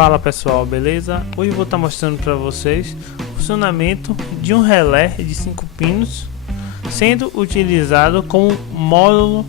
Fala pessoal, beleza? Hoje eu vou estar mostrando para vocês o funcionamento de um relé de 5 pinos sendo utilizado como módulo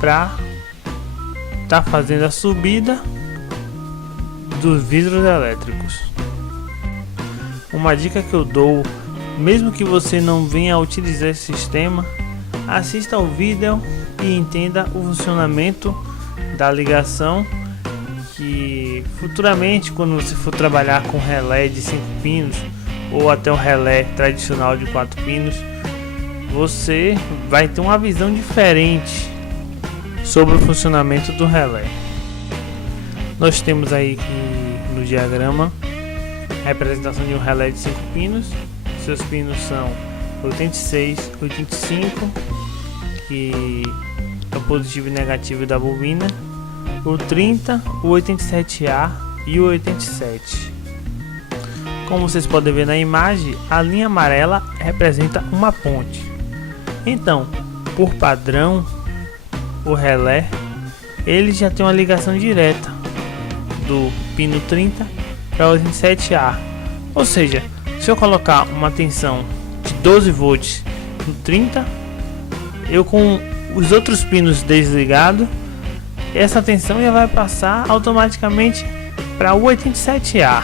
para estar fazendo a subida dos vidros elétricos. Uma dica que eu dou, mesmo que você não venha a utilizar esse sistema, assista ao vídeo e entenda o funcionamento da ligação, que futuramente, quando você for trabalhar com relé de 5 pinos ou até um relé tradicional de 4 pinos, você vai ter uma visão diferente sobre o funcionamento do relé. Nós temos aí no diagrama a representação de um relé de 5 pinos. Seus pinos são 86, 85, que é o positivo e negativo da bobina, o 30, o 87A e o 87. Como vocês podem ver na imagem, a linha amarela representa uma ponte. Então, por padrão, o relé ele já tem uma ligação direta do pino 30 para o 87A. Ou seja, se eu colocar uma tensão de 12 volts no 30, eu com os outros pinos desligados, essa tensão já vai passar automaticamente para o 87A.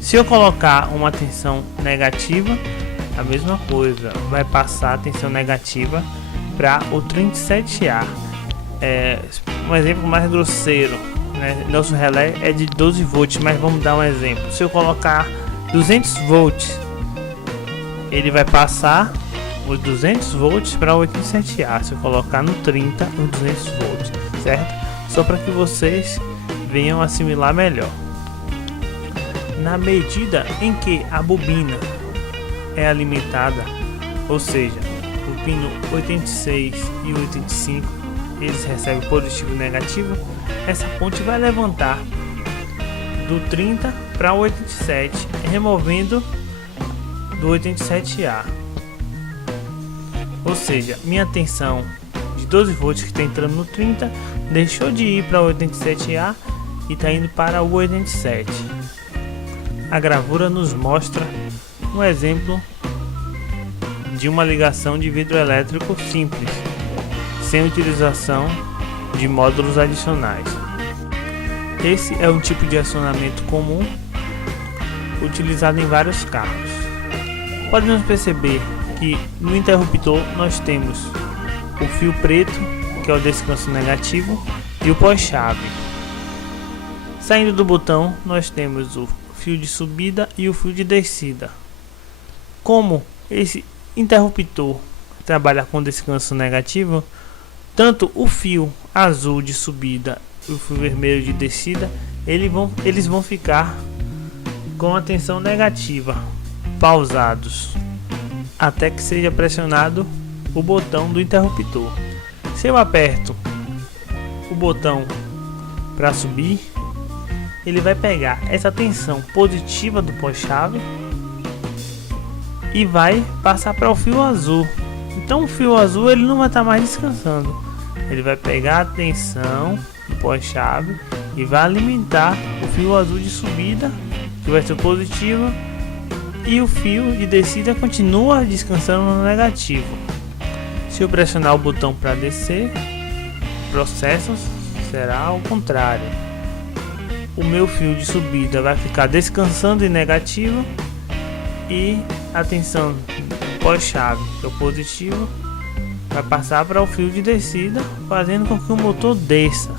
Se eu colocar uma tensão negativa, a mesma coisa, vai passar a tensão negativa para o 37A. Um exemplo mais grosseiro, né? Nosso relé é de 12 volts, mas vamos dar um exemplo. Se eu colocar 200 volts, ele vai passar os 200 volts para o 87A. Se eu colocar no 30, os 200 volts, certo? Só para que vocês venham assimilar melhor. Na medida em que a bobina é alimentada, ou seja, o pino 86 e o 85, eles recebem positivo e negativo, essa ponte vai levantar do 30 para o 87, removendo do 87A. Ou seja, minha tensão de 12 volts que está entrando no 30 deixou de ir para o 87A e está indo para o 87. A gravura nos mostra um exemplo de uma ligação de vidro elétrico simples, sem utilização de módulos adicionais. Esse é um tipo de acionamento comum utilizado em vários carros. Podemos perceber que no interruptor nós temos o fio preto, que é o descanso negativo, e o pós-chave. Saindo do botão nós temos o fio de subida e o fio de descida. Como esse interruptor trabalha com descanso negativo, tanto o fio azul de subida e o fio vermelho de descida, eles vão ficar com a tensão negativa, pausados, até que seja pressionado o botão do interruptor. Se eu aperto o botão para subir, ele vai pegar essa tensão positiva do pós-chave e vai passar para o fio azul. Então o fio azul ele não vai estar mais descansando, ele vai pegar a tensão do pós-chave e vai alimentar o fio azul de subida, que vai ser positivo, e o fio de descida continua descansando no negativo. Se eu pressionar o botão para descer, o processo será ao contrário. O meu fio de subida vai ficar descansando em negativo e a tensão pós-chave, que é o positivo, vai passar para o fio de descida, fazendo com que o motor desça.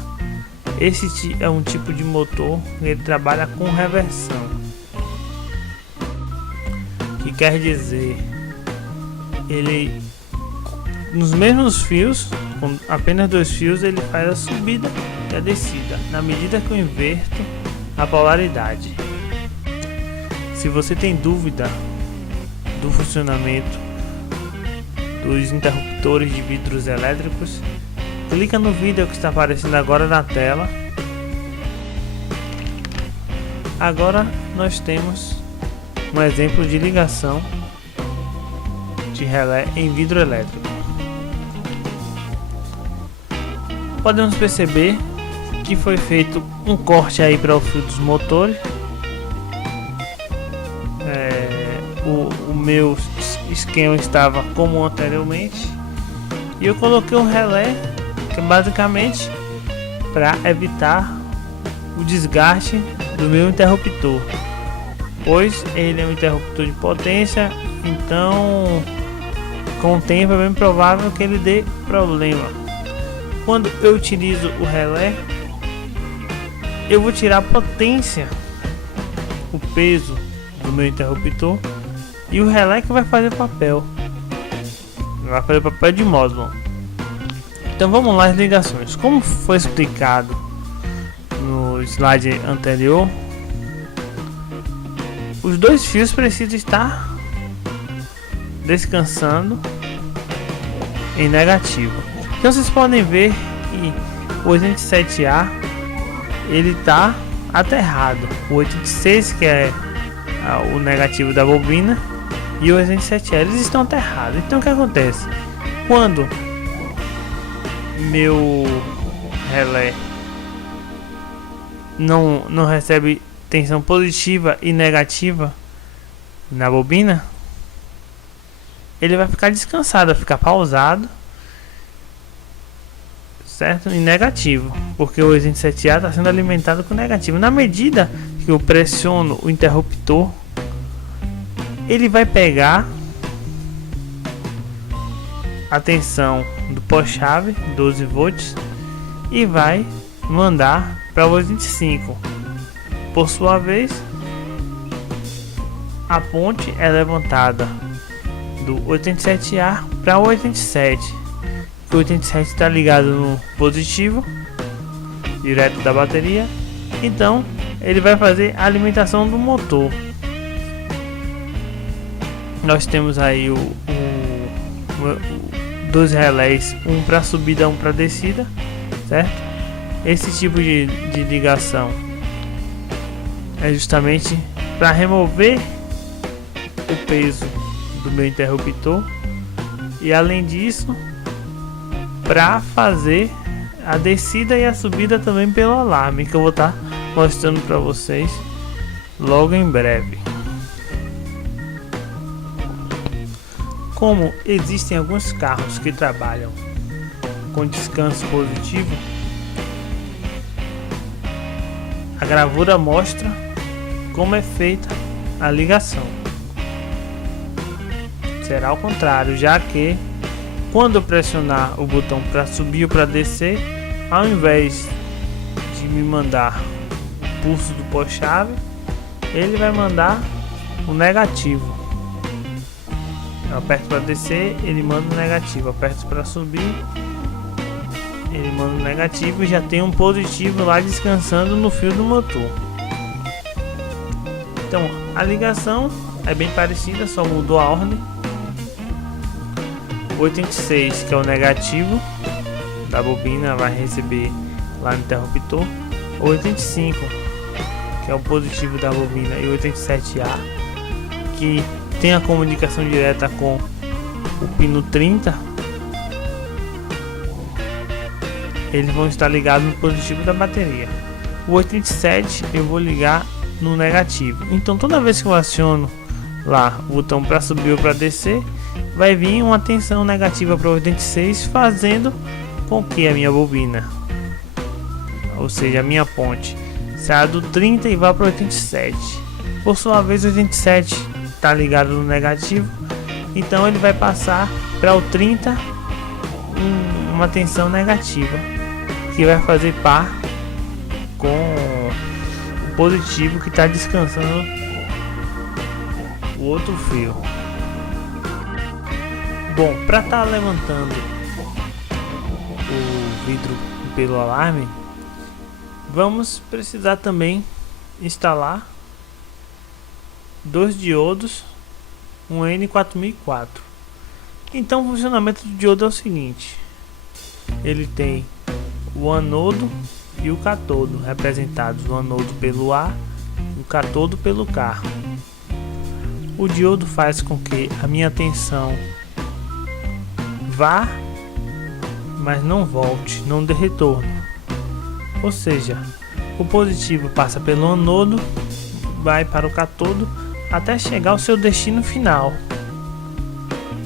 Esse é um tipo de motor que ele trabalha com reversão, que quer dizer, ele nos mesmos fios, com apenas 2 fios, ele faz a subida e a descida, na medida que eu inverto a polaridade. Se você tem dúvida do funcionamento dos interruptores de vidros elétricos, clica no vídeo que está aparecendo agora na tela. Agora nós temos um exemplo de ligação de relé em vidro elétrico. Podemos perceber que foi feito um corte aí para o fio dos motores. O meu esquema estava como anteriormente e eu coloquei um relé, que é basicamente para evitar o desgaste do meu interruptor, pois ele é um interruptor de potência, então com o tempo é bem provável que ele dê problema. Quando eu utilizo o relé, eu vou tirar a potência, o peso do meu interruptor, e o relé que vai fazer papel, de módulo. Então vamos lá, as ligações. Como foi explicado no slide anterior, os dois fios precisam estar descansando em negativo. Então vocês podem ver que o 87A ele está aterrado, o 86, que é o negativo da bobina, e o 87A eles estão aterrados. Então o que acontece? Quando meu relé não recebe tensão positiva e negativa na bobina, ele vai ficar descansado, vai ficar pausado, certo? Em negativo, porque o 87A está sendo alimentado com negativo. Na medida que eu pressiono o interruptor, ele vai pegar a tensão do pós-chave, 12 volts, e vai mandar para o 85. Por sua vez, a ponte é levantada do 87A para o 87. O 87 está ligado no positivo, direto da bateria, então ele vai fazer a alimentação do motor. Nós temos aí dois relés, um para subida, um para descida, certo? Esse tipo de ligação é justamente para remover o peso do meu interruptor, e além disso, para fazer a descida e a subida também pelo alarme, que eu vou estar mostrando para vocês logo em breve. Como existem alguns carros que trabalham com descanso positivo, a gravura mostra como é feita a ligação. Será ao contrário, já que quando eu pressionar o botão para subir ou para descer, ao invés de me mandar o pulso do pós-chave, ele vai mandar o negativo. Eu aperto para descer, ele manda o negativo. Eu aperto para subir, ele manda o negativo, e já tem um positivo lá descansando no fio do motor. Então a ligação é bem parecida, só mudou a ordem. O 86, que é o negativo da bobina, vai receber lá no interruptor. O 85, que é o positivo da bobina, e o 87A, que tem a comunicação direta com o pino 30, eles vão estar ligados no positivo da bateria. O 87 eu vou ligar no negativo. Então toda vez que eu aciono lá o botão para subir ou para descer, vai vir uma tensão negativa para o 86, fazendo com que a minha bobina, ou seja, a minha ponte, saia do 30 e vá para o 87. Por sua vez, o 87 está ligado no negativo, então ele vai passar para o 30 uma tensão negativa, que vai fazer par com o positivo que está descansando o outro fio. Bom, para estar levantando o vidro pelo alarme, vamos precisar também instalar dois diodos, um N4004. Então o funcionamento do diodo é o seguinte: ele tem o anodo e o catodo, representados o anodo pelo A e o catodo pelo K. O diodo faz com que a minha tensão vá, mas não volte, não dê retorno. Ou seja, o positivo passa pelo anodo, vai para o cátodo até chegar ao seu destino final,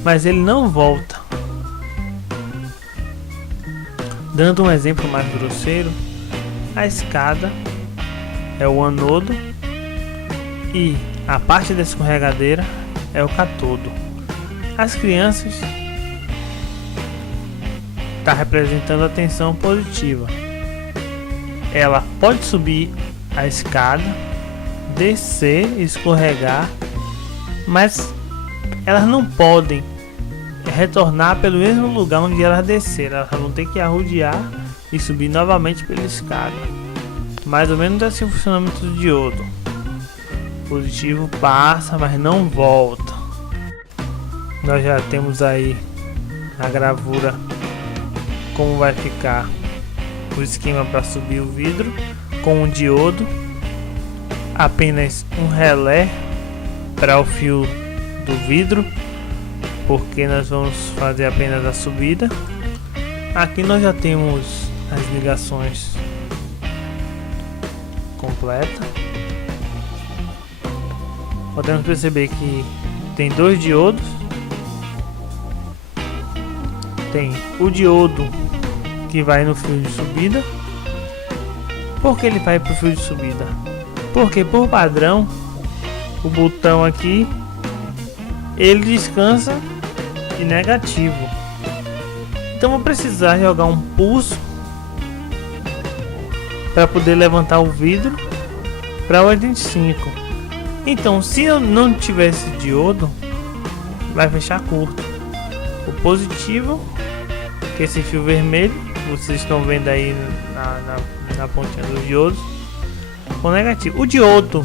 mas ele não volta. Dando um exemplo mais grosseiro, a escada é o anodo e a parte da escorregadeira é o cátodo. As crianças está representando a tensão positiva. Ela pode subir a escada, descer, escorregar, mas elas não podem retornar pelo mesmo lugar onde elas desceram. Elas vão ter que arrodear e subir novamente pela escada. Mais ou menos assim o funcionamento do diodo. Positivo passa, mas não volta. Nós já temos aí a gravura, como vai ficar o esquema para subir o vidro com um diodo, apenas um relé para o fio do vidro, porque nós vamos fazer apenas a subida. Aqui nós já temos as ligações completas. Podemos perceber que tem dois diodos. Tem o diodo que vai no fio de subida. Por que ele vai para o fio de subida? Porque por padrão o botão aqui ele descansa em negativo. Então vou precisar jogar um pulso para poder levantar o vidro para 85. Então se eu não tivesse diodo, vai fechar curto. O positivo, que é esse fio vermelho, vocês estão vendo aí na pontinha dos diodos, o negativo. O diodo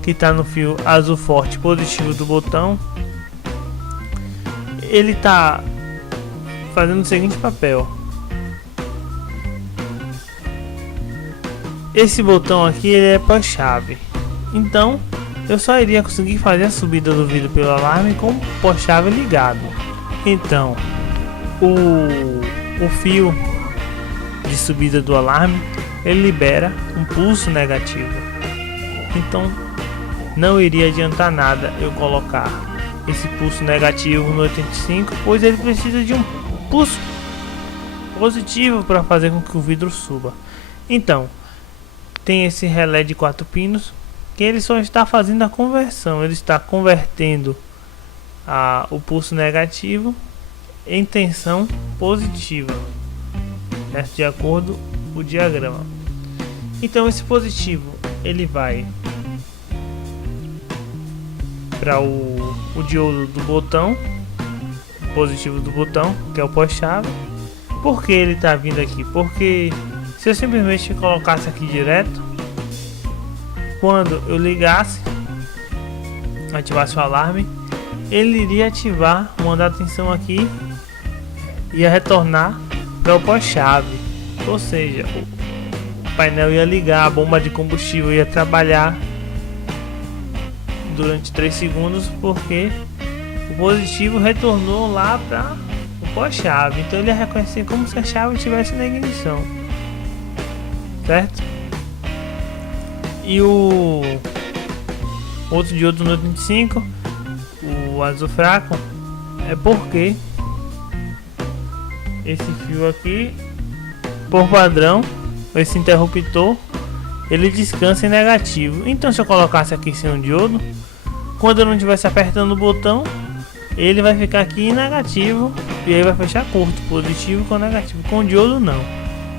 que está no fio azul forte positivo do botão, ele está fazendo o seguinte papel. Esse botão aqui ele é pós-chave, então eu só iria conseguir fazer a subida do vidro pelo alarme com o pós-chave ligado. Então o fio de subida do alarme ele libera um pulso negativo, então não iria adiantar nada eu colocar esse pulso negativo no 85, pois ele precisa de um pulso positivo para fazer com que o vidro suba. Então tem esse relé de 4 pinos que ele só está fazendo a conversão, ele está convertendo o pulso negativo em tensão positiva, de acordo com o diagrama. Então esse positivo ele vai para o diodo do botão, positivo do botão, que é o pós-chave. Por que ele está vindo aqui? Porque se eu simplesmente colocasse aqui direto, quando eu ligasse, ativasse o alarme, ele iria ativar, mandar atenção aqui, ia retornar para o pós-chave, ou seja, o painel ia ligar, a bomba de combustível ia trabalhar durante 3 segundos, porque o positivo retornou lá para o pós-chave, então ele ia reconhecer como se a chave estivesse na ignição, certo? E o outro diodo no 85, o azul fraco, é porque esse fio aqui, por padrão, esse interruptor, ele descansa em negativo. Então se eu colocasse aqui sem um diodo, quando eu não estivesse apertando o botão, ele vai ficar aqui em negativo e aí vai fechar curto, positivo com negativo. Com o diodo não,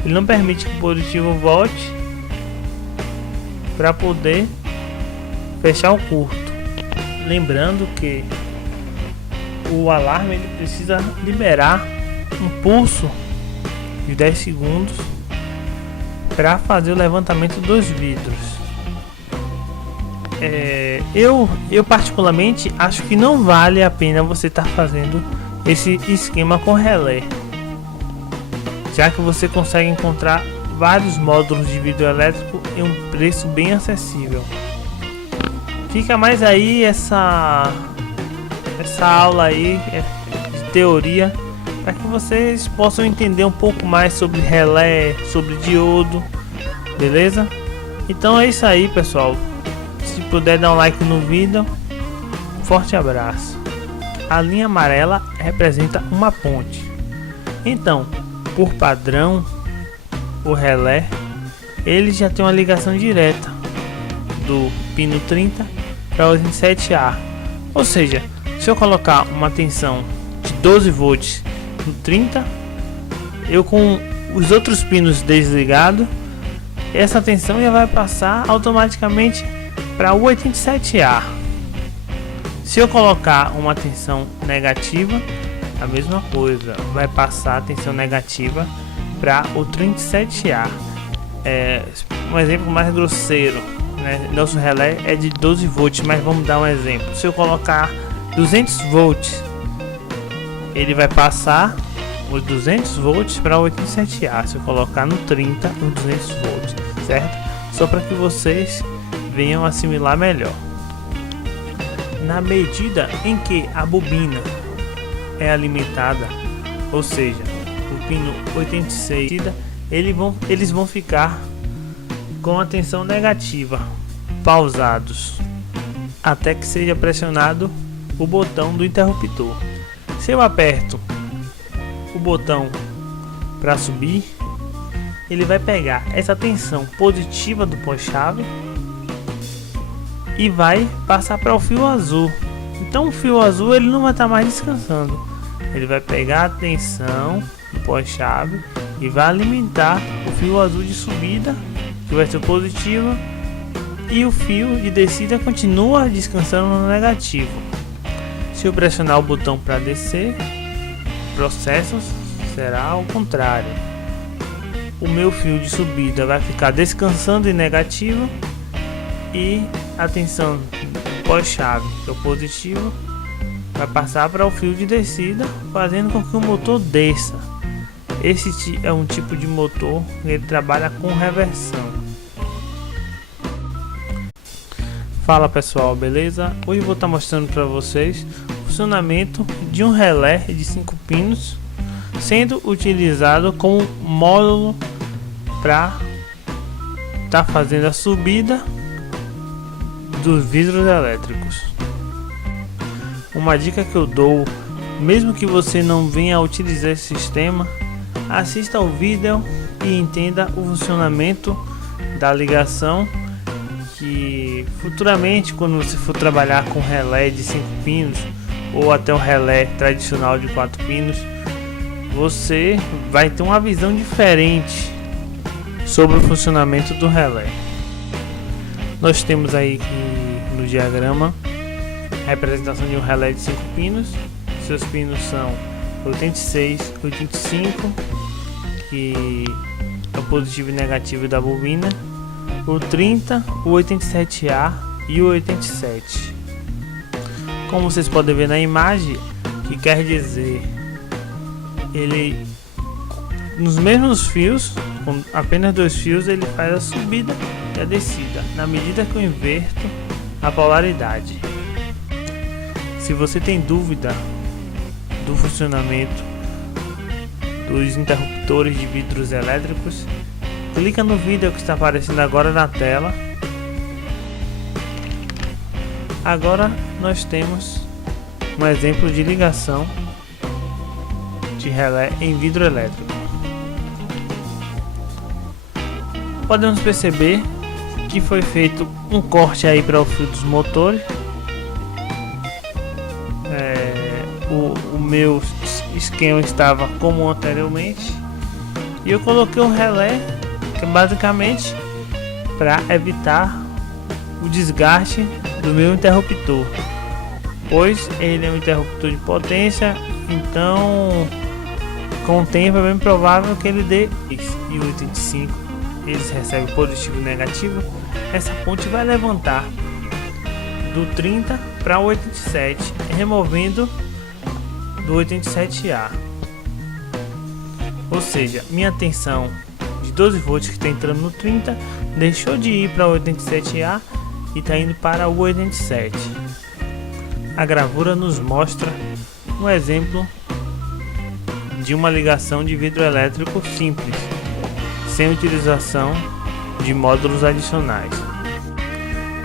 ele não permite que o positivo volte para poder fechar o curto. Lembrando que o alarme ele precisa liberar um pulso de 10 segundos para fazer o levantamento dos vidros. Eu particularmente acho que não vale a pena você estar fazendo esse esquema com relé, já que você consegue encontrar vários módulos de vidro elétrico em um preço bem acessível. Fica mais aí essa aula aí de teoria, para que vocês possam entender um pouco mais sobre relé, sobre diodo, beleza? Então é isso aí, pessoal. Se puder dar um like no vídeo, um forte abraço. A linha amarela representa uma ponte. Então, por padrão, o relé ele já tem uma ligação direta do pino 30 para o 87A. Ou seja, se eu colocar uma tensão de 12 volts no 30, eu com os outros pinos desligados, essa tensão já vai passar automaticamente para o 87A. Se eu colocar uma tensão negativa, a mesma coisa, vai passar a tensão negativa para o 37A. Um exemplo mais grosseiro, né? Nosso relé é de 12 volts, mas vamos dar um exemplo. Se eu colocar 200 volts, ele vai passar os 200 volts para o 87A. Se eu colocar no 30, os 200 volts, certo? Só para que vocês venham assimilar melhor. Na medida em que a bobina é alimentada, ou seja, o pino 86, eles vão ficar com a tensão negativa, pausados, até que seja pressionado o botão do interruptor. Se eu aperto o botão para subir, ele vai pegar essa tensão positiva do pós-chave e vai passar para o fio azul. Então o fio azul ele não vai estar mais descansando, ele vai pegar a tensão do pós-chave e vai alimentar o fio azul de subida, que vai ser positivo, e o fio de descida continua descansando no negativo. Se eu pressionar o botão para descer, o processo será ao contrário. O meu fio de subida vai ficar descansando em negativo e a tensão pós-chave, que é o positivo, vai passar para o fio de descida, fazendo com que o motor desça. Esse é um tipo de motor que ele trabalha com reversão. Fala pessoal, beleza? Hoje eu vou estar mostrando para vocês o funcionamento de um relé de 5 pinos sendo utilizado como módulo para estar fazendo a subida dos vidros elétricos. Uma dica que eu dou, mesmo que você não venha a utilizar esse sistema, assista ao vídeo e entenda o funcionamento da ligação, que futuramente, quando você for trabalhar com relé de 5 pinos ou até um relé tradicional de 4 pinos, você vai ter uma visão diferente sobre o funcionamento do relé. Nós temos aí no diagrama a representação de um relé de 5 pinos. Seus pinos são 86, 85, que é o positivo e negativo da bobina, o 30, o 87A e o 87. Como vocês podem ver na imagem, que quer dizer, ele nos mesmos fios, com apenas 2 fios, ele faz a subida e a descida, na medida que eu inverto a polaridade. Se você tem dúvida do funcionamento dos interruptores de vidros elétricos, clica no vídeo que está aparecendo agora na tela. Agora nós temos um exemplo de ligação de relé em vidro elétrico. Podemos perceber que foi feito um corte aí para o fio dos motores. O meu esquema estava como anteriormente e eu coloquei um relé que é basicamente para evitar o desgaste do meu interruptor, pois ele é um interruptor de potência, então com o tempo é bem provável que ele dê e o 85 eles recebem positivo e negativo. Essa ponte vai levantar do 30 para o 87, removendo do 87A, ou seja, minha tensão de 12 volts que está entrando no 30 deixou de ir para o 87A e está indo para o 87. A gravura nos mostra um exemplo de uma ligação de vidro elétrico simples, sem utilização de módulos adicionais.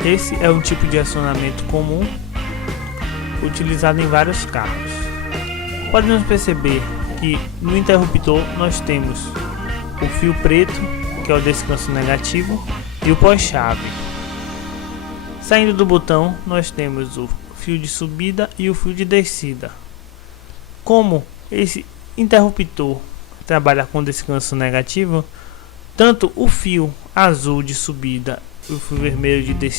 Esse é um tipo de acionamento comum utilizado em vários carros. Podemos perceber que no interruptor nós temos o fio preto, que é o descanso negativo, e o pós-chave. Saindo do botão, nós temos o fio de subida e o fio de descida. Como esse interruptor trabalha com descanso negativo, tanto o fio azul de subida e o fio vermelho de descida